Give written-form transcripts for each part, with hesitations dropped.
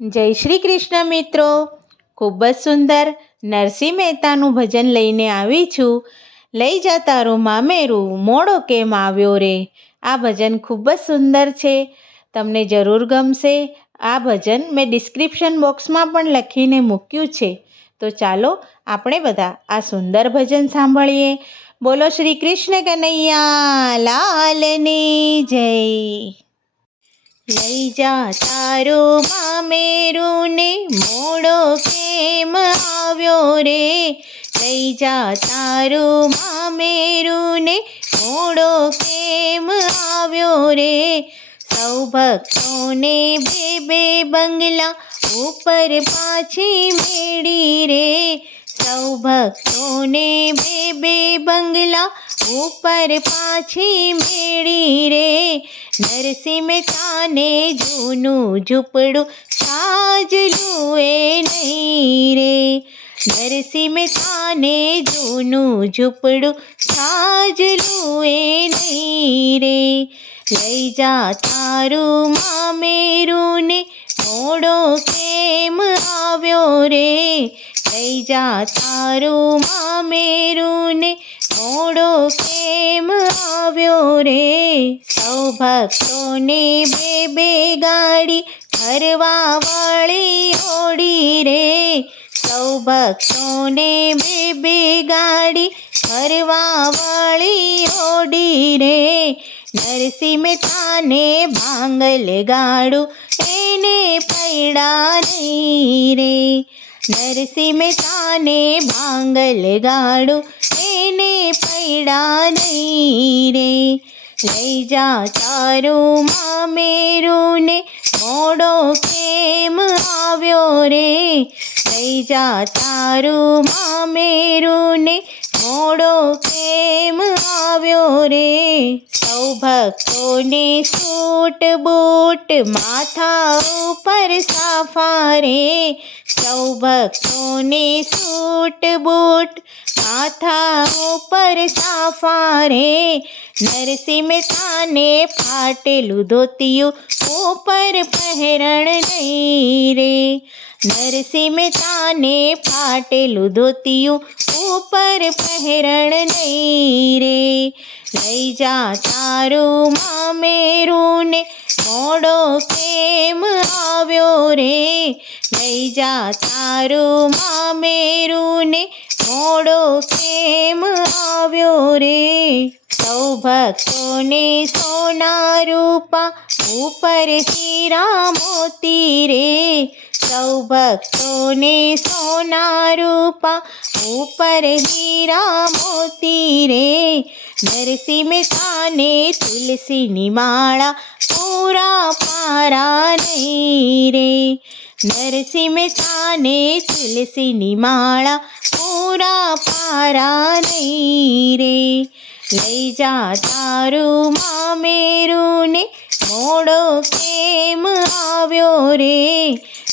જય શ્રી કૃષ્ણ મિત્રો. ખૂબ જ સુંદર નરસિંહ મહેતાનું ભજન લઈને આવી છું. લઈ જા તારું મામેરું મોડો કેમ આવ્યો રે. આ ભજન ખૂબ જ સુંદર છે, તમને જરૂર ગમશે. આ ભજન મેં ડિસ્ક્રિપ્શન બોક્સમાં પણ લખીને મૂક્યું છે. તો ચાલો આપણે બધા આ સુંદર ભજન સાંભળીએ. બોલો શ્રી કૃષ્ણ કનૈયા લાલની જય. લઈ જા તારું મામેરું ને મોડો કેમ આવ્યો રે. લઈ જા તારું મામેરું ને મોડો કેમ આવ્યો રે. સૌ ભક્તોને બે બે બંગલા ઉપર પાછી મેળી રે. સૌ ભક્તોને બે બે બંગલા ઉપર પાછી મેળી રે. નરસિંહ મહેતાને જૂનું ઝૂંપડું છાજલું એ નહીં રે. નરસિંહ મહેતાને જૂનું ઝૂંપડું છાજલું એ નહીં રે. લઈ જા તારું મામેરું ને મોડો કેમ આવ્યો રે. લઈ જા તારું મામેરું ને મોડો કેમ આવ્યો રે. સૌ ભક્તોને બે બે ગાડી ભરવા વાળી ઓડી રે. સૌ ભક્તોને બે બે ગાડી ભરવા વાળી ઓડી રે. નરસિંહ મહેતાને ભાંગલ ગાડું એને પૈડા નહીં રે. નરસિંહ મહેતાને ભાંગલ ગાડું એને પૈડા નહીં રે. લઈ જા તારું મામેરું ને મોડો કેમ આવ્યો રે. લઈ જા તારું મામેરું ને મોડો કેમ આવ્યો રે. સૌ ભક્તોને સૂટ બૂટ માથા ઉપર સાફા રે. સૌ ભક્તોને સૂટ બૂટ માથા ઉપર સાફા રે. નરસિંહ મહેતાને ફાટેલું ધોતિયું ઉપર પહેરણ નહીં રે. નરસિંહ મહેતાને ફાટેલું ધોતિયું ઉપર પહેરણ નહીં રે. લઈ જા તારું મામેરું ને મોડો કેમ આવ્યો રે. લઈ જા તારું મામેરું ને મોડો કેમ આવ્યો રે. સૌ ભક્તોને સોના રૂપા ઉપર હીરા મોતી રે. સૌ ભક્તોને સોના રૂપા ઉપર હીરા મોતી રે. નરસિંહ મહેતાને તુલસીની માળા પૂરા પારા નહીં રે. નરસિંહ મહેતાને તુલસીની માળા પૂરા પારા નહીં રે. લઈ જા તારું મામેરું ને મોડો કેમ આવ્યો રે.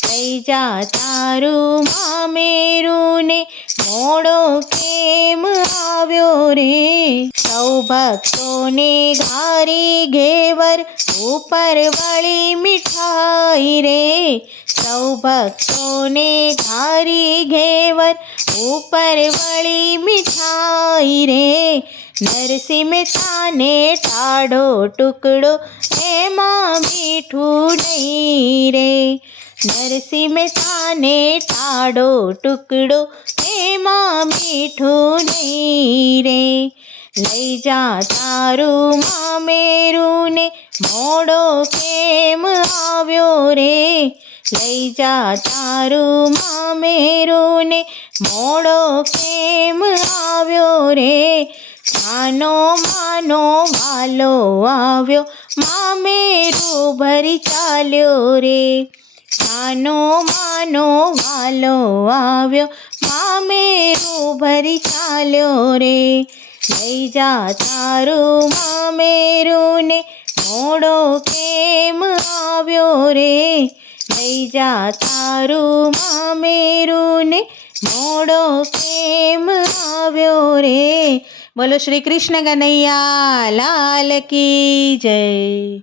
લઈ જા તારું મામેરું ને મોડો કેમ આવ્યો રે. સૌ ભક્તોને ઘારી ઘેવર ઉપર વળી મીઠાઈ રે. સૌ ભક્તોને ઘારી ઘેવર ઉપર વળી મીઠાઈ રે. નરસિંહ મહેતાને ટાઢો ટુકડો એમાં મીઠું નહીં રે. નરસિંહ મહેતાને ટાઢો ટુકડો એમાં મીઠું નહીં રે. લઈ જા તારું મામેરું ને મોડો કેમ આવ્યો રે. લઈ જા તારું મામેરું ને મોડો કેમ આવ્યો રે. માનો માનો વાલો આવ્યો મામેરું ભરી ચાલ્યો રે. માનો માનો વાલો આવ્યો મામેરું ભરી ચાલ્યો રે. લઈ જા તારું મામેરું ને મોડો કેમ આવ્યો રે. લઈ જા તારું મામેરું ને મોડો કેમ આવ્યો રે. બોલો શ્રી કૃષ્ણ કનૈયા લાલ કી જય.